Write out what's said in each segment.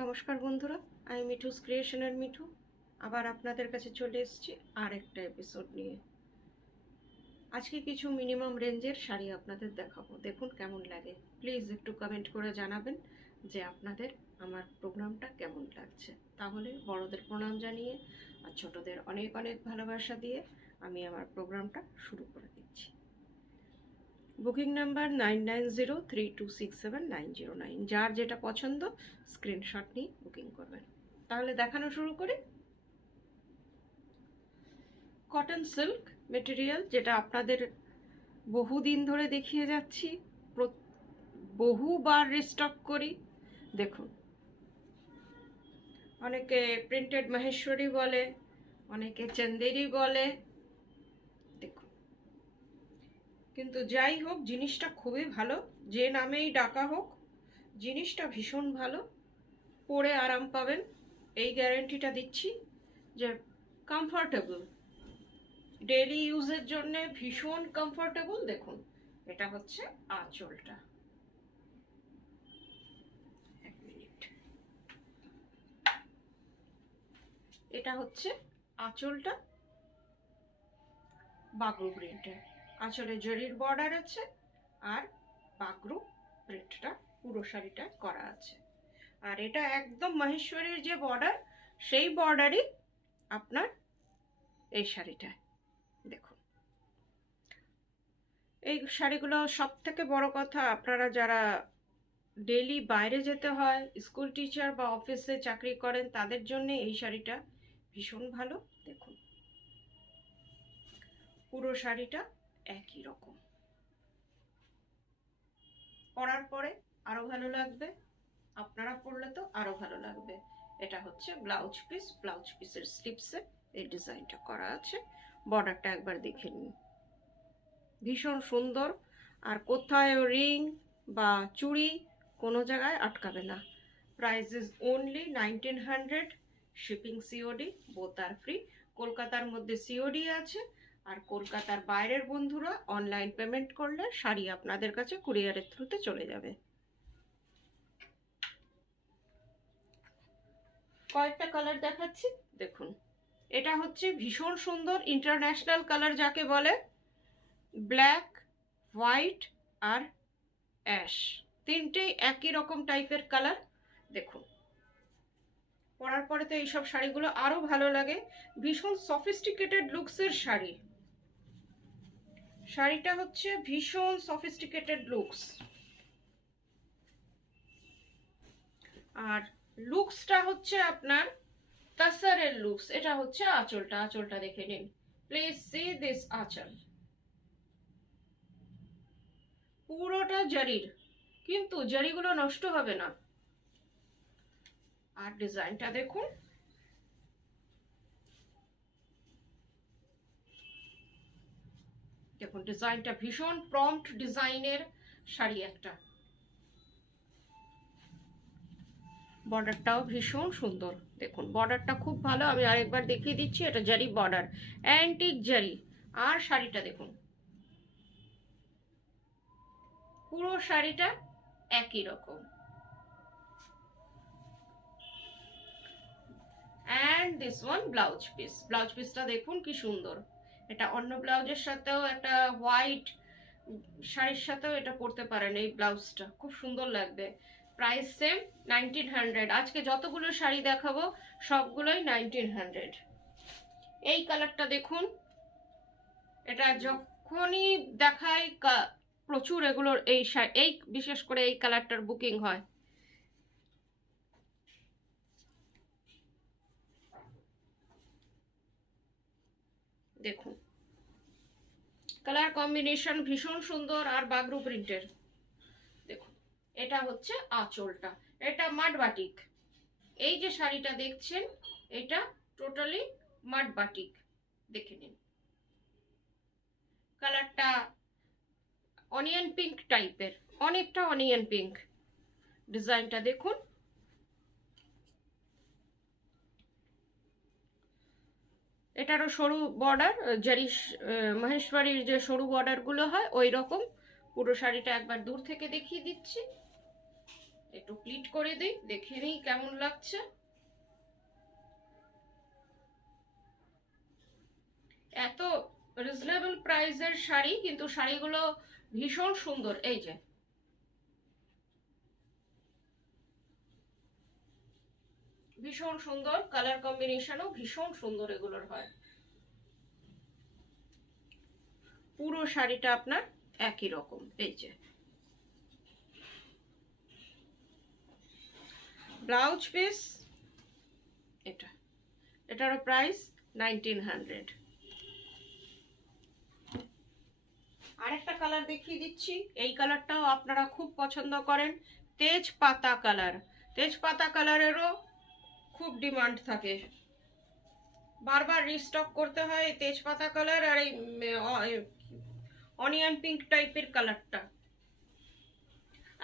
নমস্কার বন্ধুরা, আমি মিঠুস ক্রিয়েশনের মিঠু আবার আপনাদের কাছে চলে এসেছি আরেকটা এপিসোড নিয়ে। আজকে কিছু মিনিমাম রেঞ্জের শাড়ি আপনাদের দেখাবো, দেখুন কেমন লাগে। প্লিজ একটু কমেন্ট করে জানাবেন যে আপনাদের আমার প্রোগ্রামটা কেমন লাগছে। তাহলে বড়দের প্রণাম জানিয়ে আর ছোটদের অনেক অনেক ভালোবাসা দিয়ে আমি আমার প্রোগ্রামটা শুরু করে দিচ্ছি। Booking number 9903267909। যার যেটা পছন্দ স্ক্রিনশট নিয়ে বুকিং করবেন। তাহলে দেখানো শুরু করি। কটন সিল্ক মেটেরিয়াল, যেটা আপনাদের বহুদিন ধরে দেখিয়ে যাচ্ছি, বহুবার রিস্টক করি। দেখুন, অনেকে প্রিন্টেড মাহেশ্বরী বলে, অনেকে চন্দেরি বলে। দেখুন, কিন্তু যাই হোক, জিনিসটা খুবই ভালো। যে নামেই ডাকা হোক, জিনিসটা ভীষণ ভালো, পরে আরাম পাবেন, এই গ্যারেন্টিটা দিচ্ছি। যে কমফর্টেবল, ডেইলি ইউজের জন্য ভীষণ কমফর্টেবল। দেখুন, এটা হচ্ছে আঁচলটা। এক মিনিট, এটা হচ্ছে আঁচলটা, বাগরু প্রিন্টের। আঁচলে জরির বর্ডার আছে আর বাগরু প্রিন্টটা পুরো শাড়িটা করা আছে। আর এটা একদম মাহেশ্বরীর যে বর্ডার, সেই বর্ডারই আপনার এই শাড়িটায়। দেখুন, এই শাড়িগুলো সব থেকে বড় কথা, আপনারা যারা ডেইলি বাইরে যেতে হয়, স্কুল টিচার বা অফিসে চাকরি করেন, তাদের জন্য এই শাড়িটা ভীষণ ভালো। দেখুন, পুরো শাড়িটা একই রকম, পরার পরে আরো ভালো লাগবে, আপনারা পরলে তো আরো ভালো লাগবে। এটা হচ্ছে ব্লাউজ পিস, ব্লাউজ পিসের স্লিপসে এই ডিজাইনটা করা আছে। বর্ডারটা একবার দেখে নিন, ভীষণ সুন্দর। আর কোথায় রিং বা চুড়ি কোনো জায়গায় আটকাবে না। Price is only 1900। Shipping COD both are free. কলকাতার মধ্যে সিওডি আছে, আর কলকাতার বাইরের বন্ধুরা অনলাইন পেমেন্ট করলে শাড়ি আপনাদের কাছে কুরিয়ারের থ্রুতে চলে যাবে। কয়েকটা কালার দেখাচ্ছি, দেখুন। এটা হচ্ছে ভীষণ সুন্দর ইন্টারন্যাশনাল কালার যাকে বলে, ব্ল্যাক, হোয়াইট আর অ্যাশ, তিনটেই একই রকম টাইপের কালার। দেখুন, পরার পরে তো এইসব শাড়িগুলো আরো ভালো লাগে। ভীষণ সফিস্টিকেটেড লুকসের শাড়ি। শাড়িটা হচ্ছে ভীষণ সফিস্টিকেটেড লুকস, আর লুকসটা হচ্ছে আপনার তাসারের লুকস। এটা হচ্ছে আঁচলটা, আঁচলটা দেখে নিন প্লিজ। সি দিস আঁচল, পুরোটা জারির, কিন্তু জারিগুলো নষ্ট হবে না। আর ডিজাইনটা দেখুন, দেখুন ডিজাইনটা ভীষণ প্রম্পট ডিজাইনের শাড়ি একটা। বর্ডারটাও ভীষণ সুন্দর, দেখুন বর্ডারটা খুব ভালো। আমি আরেকবার দেখিয়ে দিচ্ছি, এটা জারি বর্ডার, অ্যান্টিক জারি। আর শাড়িটা দেখুন, পুরো শাড়িটা একই রকম। And this one blouse piece, blouse পিসটা দেখুন কি সুন্দর। এটা অন্য ব্লাউজের সাথেও, একটা হোয়াইট শাড়ির সাথেও এটা পরতে পারেন। এই ব্লাউজটা খুব সুন্দর লাগবে। Price same 1900। আজকে যতগুলো শাড়ি দেখাবো সবগুলোই 1900। এই কালারটা দেখুন, এটা যখনই দেখাই প্রচুর এগুলোর এই বিশেষ করে এই কালারটার বুকিং হয়। দেখুন, কালার কম্বিনেশন ভীষণ সুন্দর, আর বাগরু প্রিন্টের। দেখুন, এটা হচ্ছে আঁচলটা, এটা মাড বাটিক। এই যে শাড়িটা দেখছেন, এটা টোটালি মাড বাটিক। দেখে নিন, কালারটা অনিয়ন পিঙ্ক টাইপের, অনেকটা অনিয়ন পিঙ্ক। ডিজাইনটা দেখুন, এটারও সরু বর্ডার, জারি মহেশ্বরীর যে সরু বর্ডারগুলো হয় ওই রকম। পুরো শাড়িটা একবার দূর থেকে দেখিয়ে দিচ্ছি। একটু প্লিট করে দিই, দেখে নিই কেমন লাগছে। এত রিজনেবল প্রাইসের শাড়ি, কিন্তু শাড়িগুলো ভীষণ সুন্দর। এই যে ভীষণ সুন্দর, কালার কম্বিনেশনও ভীষণ সুন্দর এগুলোর হয়। পুরো শাড়িটা আপনার একই রকম। এই যে ব্লাউজ পিস, এটারও প্রাইস 1900। আরেকটা কালার দেখিয়ে দিচ্ছি, এই কালারটাও আপনারা খুব পছন্দ করেন, তেজপাতা কালার। তেজপাতা কালারেরও খুব ডিমান্ড থাকে, বারবার রিস্টক করতে হয় এই তেজপাতা কালার আর এই অনিয়ন পিঙ্ক টাইপের কালারটা।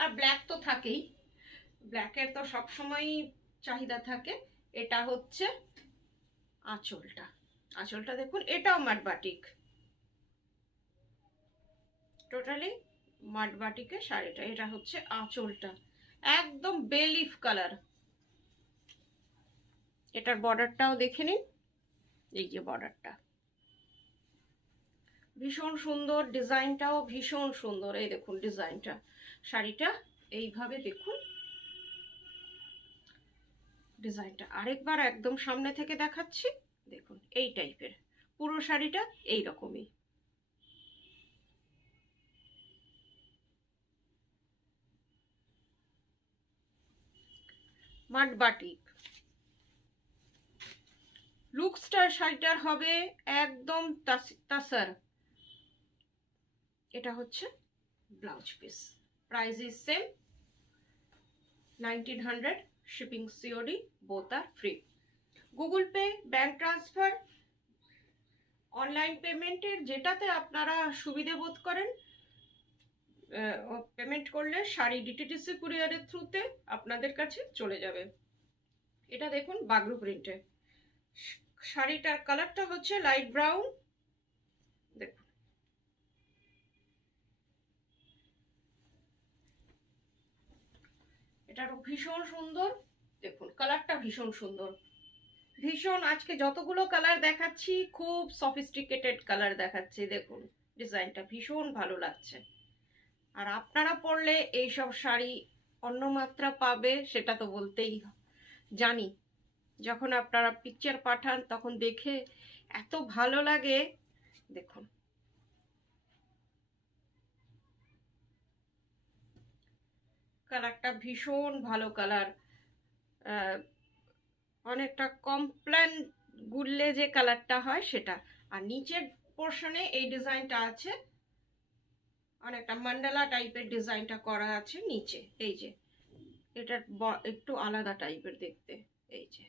আর ব্ল্যাক তো থাকেই, ব্ল্যাকের তো সবসময়ই চাহিদা থাকে। এটা হচ্ছে আঁচলটা, আঁচলটা দেখুন, এটাও মাড বাটিক, টোটালি মাড বাটিকের শাড়িটা। এটা হচ্ছে আঁচলটা, একদম বেলিফ কালার। এটার বর্ডারটাও দেখে নিন, এই যে বর্ডারটা ভীষণ সুন্দর, ডিজাইনটাও ভীষণ সুন্দর। এই দেখুন ডিজাইনটা, শাড়িটা এইভাবে দেখুন ডিজাইনটা। আরেকবার একদম সামনে থেকে দেখাচ্ছি, দেখুন এই টাইপের পুরো শাড়িটা এই রকমই। মাড বাটিক লুকসটা শাড়িটার হবে একদম তাসার। এটা হচ্ছে blouse piece, price is same 1900, shipping COD both are free. Google Pay, bank transfer, online পেমেন্টের যেটাতে আপনারা সুবিধে বোধ করেন পেমেন্ট করলে শাড়ি ডিটিডিসি কুরিয়ারের থ্রুতে আপনাদের কাছে চলে যাবে। এটা দেখুন বাগরু প্রিন্টে, শাড়িটার কালারটা হচ্ছে লাইট ব্রাউন। দেখুন এটারও ভীষণ সুন্দর, দেখুন কালারটা ভীষণ সুন্দর, ভীষণ। আজকে যতগুলো কালার দেখাচ্ছি খুব সফিস্টিকেটেড কালার দেখাচ্ছি, দেখুন ডিজাইনটা ভীষণ ভালো লাগছে। আর আপনারা পরলে এইসব শাড়ি অন্য মাত্রা পাবে, সেটা তো বলতেই জানি। যখন আপনারা পিকচার পাঠান তখন দেখে এত ভালো লাগে। দেখুন কালারটা ভীষণ ভালো কালার, অনেকটা কমপ্লেন গুললে যে কালারটা হয় সেটা। আর নিচের পোর্শনে এই ডিজাইনটা আছে, অনেকটা মান্ডালা টাইপের ডিজাইনটা করা আছে নিচে। এই যে এটার একটু আলাদা টাইপের দেখতে, এই যে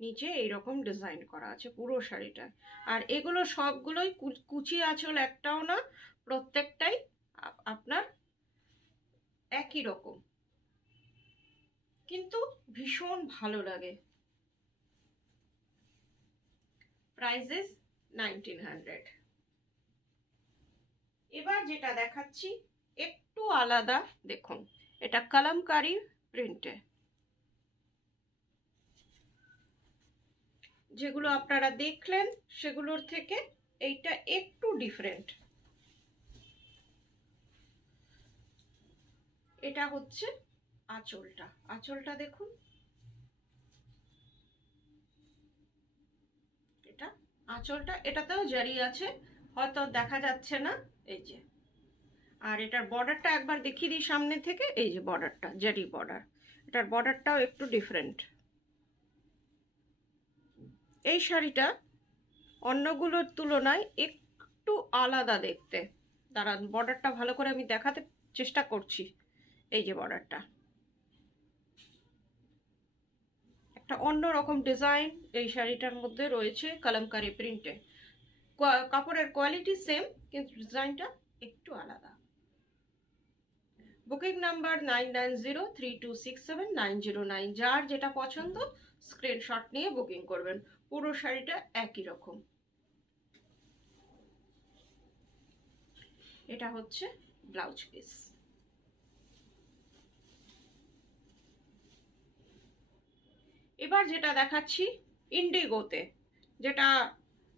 নিচে এইরকম ডিজাইন করা আছে পুরো শাড়িটা। আর এগুলো সবগুলোই কুচি আঁচল একটাও না, প্রত্যেকটাই আপনার একই রকম, কিন্তু ভীষণ ভালো লাগে। Price is 1900। এবার যেটা দেখাচ্ছি একটু আলাদা, দেখুন এটা কালামকারী প্রিন্টে। যেগুলো আপনারা দেখলেন সেগুলোর থেকে এইটা একটু ডিফারেন্ট। এটা হচ্ছে আঁচলটা, আঁচলটা দেখুন, এটা আঁচলটা, এটাতেও জারি আছে, হয়তো দেখা যাচ্ছে না, এই যে। আর এটার বর্ডারটা একবার দেখিয়ে দিই সামনে থেকে, এই যে বর্ডারটা জারি বর্ডার, এটার বর্ডারটাও একটু ডিফারেন্ট। এই শাড়িটা অন্যগুলোর তুলনায় একটু আলাদা দেখতে। দাঁড়ান বর্ডারটা ভালো করে আমি দেখাতে চেষ্টা করছি। এই যে বর্ডারটা একটা অন্য রকম ডিজাইন এই শাড়িটার মধ্যে রয়েছে কালামকারী প্রিন্টে। কাপড়ের কোয়ালিটি সেম, কিন্তু ডিজাইনটা একটু আলাদা। Booking number 9903267909। যার যেটা পছন্দ স্ক্রিনশট নিয়ে বুকিং করবেন। পুরো শাড়িটা একই রকম। এটা হচ্ছে ব্লাউজ পিস। এবার যেটা দেখাচ্ছি ইন্ডিগোতে, যেটা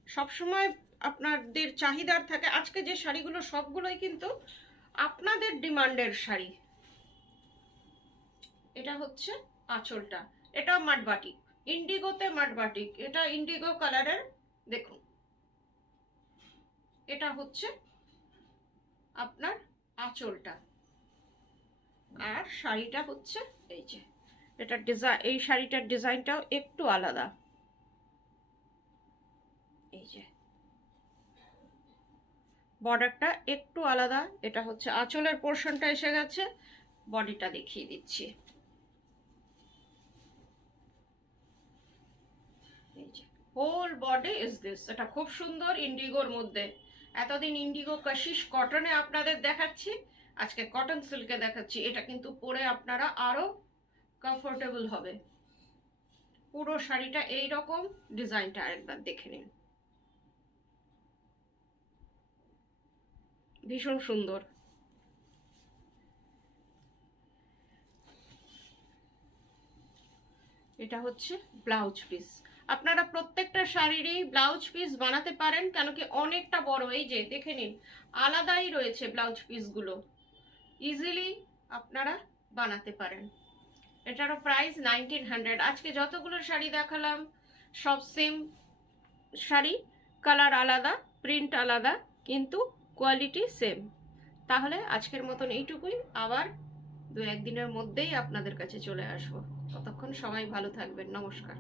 সবসময় আপনাদের চাহিদার থাকে। আজকে যে শাড়িগুলো সবগুলোই কিন্তু আপনাদের ডিমান্ডের শাড়ি। এটা হচ্ছে আঁচলটা, এটা মাটবাটিক, ইন্ডিগোতে মাটবাটিক, এটা ইন্ডিগো কালারের। দেখুন এটা হচ্ছে আপনার আঁচলটা, আর শাড়িটা হচ্ছে এই যে, এটা ডিজাইন, এই শাড়িটার ডিজাইনটাও একটু আলাদা। এই যে বর্ডারটা একটু আলাদা, এটা হচ্ছে আঁচলের পোর্শনটা এসে গেছে। বডিটা দেখিয়ে দিচ্ছি, এই যে হোল বডি ইজ দিস। এটা খুব সুন্দর ইন্ডিগোর মধ্যে। এতদিন ইন্ডিগো কাশিশ কটনে আপনাদের দেখাচ্ছি, আজকে কটন সিল্কে দেখাচ্ছি। এটা কিন্তু পরে আপনারা আরো কমফোর্টেবল হবে। পুরো শাড়িটা এই রকম, ডিজাইনটা আরেকবার দেখে নিন, ভীষণ সুন্দর। এটা হচ্ছে ব্লাউজ পিস। আপনারা প্রত্যেকটা শাড়িরই ব্লাউজ পিস বানাতে পারেন, কেন কি অনেকটা বড়। এই যে দেখে নিন, আলাদাই রয়েছে ব্লাউজ পিসগুলো, ইজিলি আপনারা বানাতে পারেন। এটারও প্রাইস 1900। আজকে যতগুলো শাড়ি দেখালাম সব সেম শাড়ি, কালার আলাদা, প্রিন্ট আলাদা, কিন্তু কোয়ালিটি সেম। তাহলে আজকের মতন এইটুকুই, আবার 2-1 দিনের মধ্যেই আপনাদের কাছে চলে আসবো। ততক্ষণ সবাই ভালো থাকবেন, নমস্কার।